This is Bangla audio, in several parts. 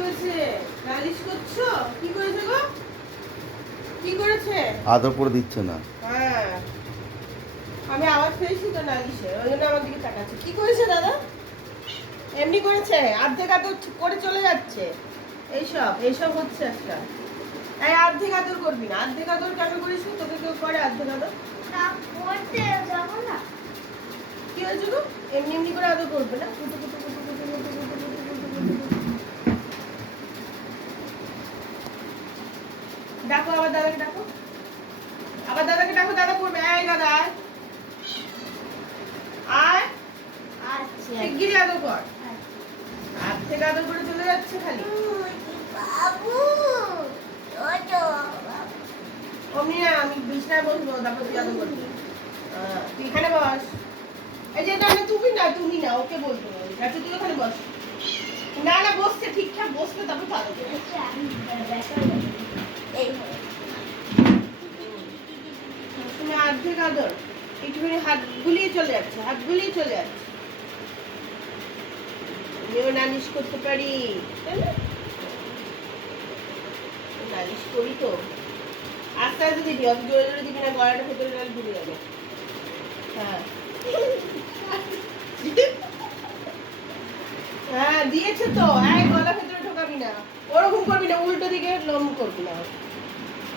হয়েছে? নালিশ করছ? কি করেছে গো? কি করেছে? আদর করে দিচ্ছে না। হ্যাঁ। আমি আওয়াজ পেয়েছি তো নালিশে ওই জন্য আমার দিকে তাকাচ্ছে। কি করেছে দাদা? এমনি করেছে? অর্ধেক আদর করে চলে যাচ্ছে? এইসব এইসব হচ্ছে একটা। এই অর্ধেক আদর করবি না। অর্ধেক আদর কেন করিস তোকে কেউ করে অর্ধেক আদর? না পড়তে যাব না। কি হয়েছে গো? এমনি এমনি করে আদর করবে না? কুটু কুটু কুটু কুটু কুটু কুটু। ডাকো আবার দাদাকে ডাকো। আবার দাদাকে ডাকো দাদা করবে এই দাদা আয়। আয়। আচ্ছা। শিগগিরই আদর কর। হাত থেকে আদর করে চলে যাচ্ছে খালি। বাবু অমনি না আমি বিছনায় বসবো তারপর তুই আদর করবি। তুই এখানে বস। এই যে না তুমি না তুমি না ওকে বলব আচ্ছা তুই ওখানে বস। না না বসছে ঠিকঠাক বসলে তারপর তো আদর করবি। এই হাত গুলিয়ে নালিশ করতে পারি? নালিশ করি তো। আস্তে আস্তে দিবি, অত জোরে জোরে দিবি না, গলাটা ভেতরে নাল ঢুকে যাবে। হ্যাঁ। হ্যাঁ দিয়েছে তো, এক গলা ভেতরে ঢোকাবি না ওরকম করবি না উল্টো দিকে লম্ব করবি না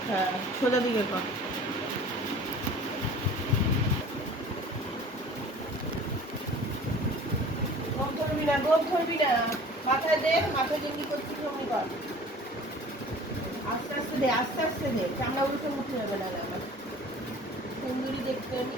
হ্যাঁ সোজা দিকে কর। ধরবি না গোপ ধরবি না। মাথায় দে মাথায় যেমনি করছিস অমনি কর আস্তে আস্তে দে আস্তে আস্তে দে। চামড়া উঠে মুখে যাবে না আমার সুন্দরী দেখতে আমি।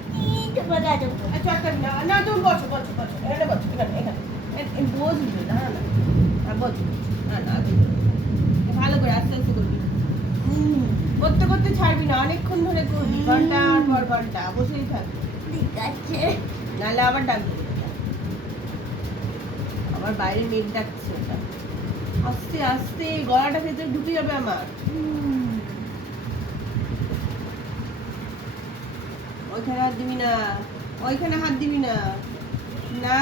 না তুমি বসো বসো এখানে বসো এখানে না না বসো না ভালো করে আস্তে আস্তে করবি হুম, করতে করতে ছাড়বি না অনেকক্ষণ ধরে করবি ঘণ্টার পর ঘণ্টা বসেই থাকবি ঠিক নাহলে আবার ডাকবি আবার বাইরে মেঘ ডাকছে। আস্তে আস্তে গলাটা ভেতরে ঢুকে যাবে আমার। ওইখানে হাত দিবি না। ওইখানে হাত দিবি না। না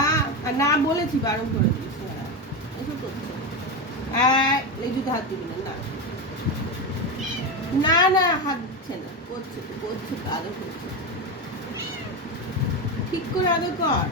না বলেছি, বারণ করে দিয়েছি এসব করছে এই জুতো হাত দিবি না না। না না, হাত দিচ্ছে না। করছে তো করছে তো, আদর করছে। ঠিক করে আদর কর।